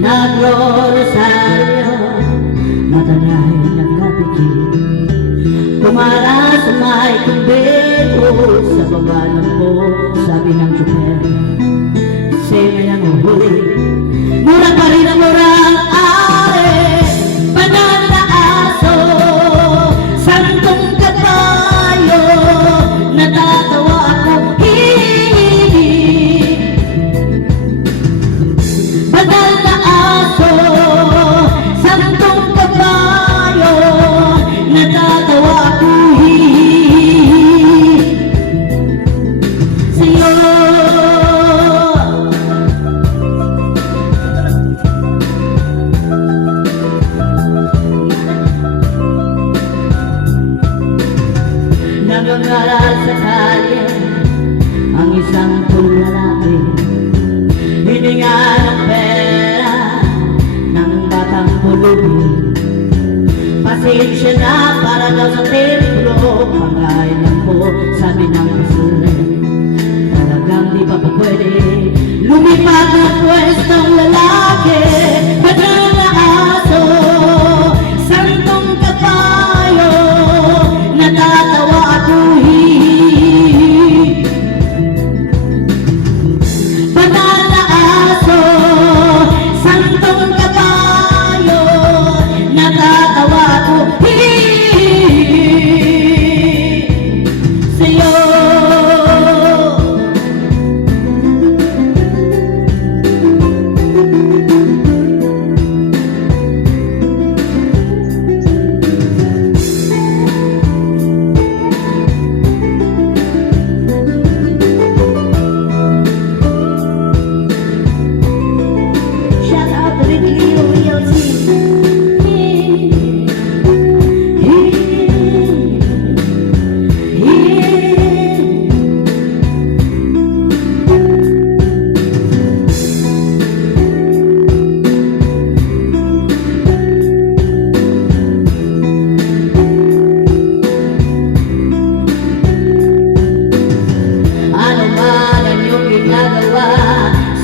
Nagro-rosaryo, matanay nagkapikit. Kumara sa may kumbento, sa baba ng po, sabi ng tsuper, seme ng uhuli. Mura pa rin ang mura ang are, banal na aso, santong kabayo, natatawa ako, hihihi. Banal na aso, santong kabayo, natatawa ako, hihihi. Sa'yo nangangaral sa kalye ang isang lalaki, hininga ng pera ng batang pulubi. Pasensya na para daw sa templo, pangkain lang po, sabi ng pastor. Talagang di pa pa pwede lumipat ng pwestong lalaki. Banal na aso, santong kabayo, natatawa ako, hihihi. Banal na aso, santong kabayo, natatawa ako, hihihi. Sa'yo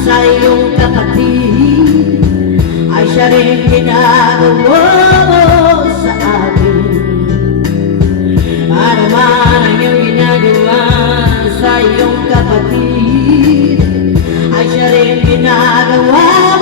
sa iyong kapatid ay siya rin ginagawa mo sa akin. Ano man ang iyong ginagawa sa iyong kapatid ay siya rin ginagawa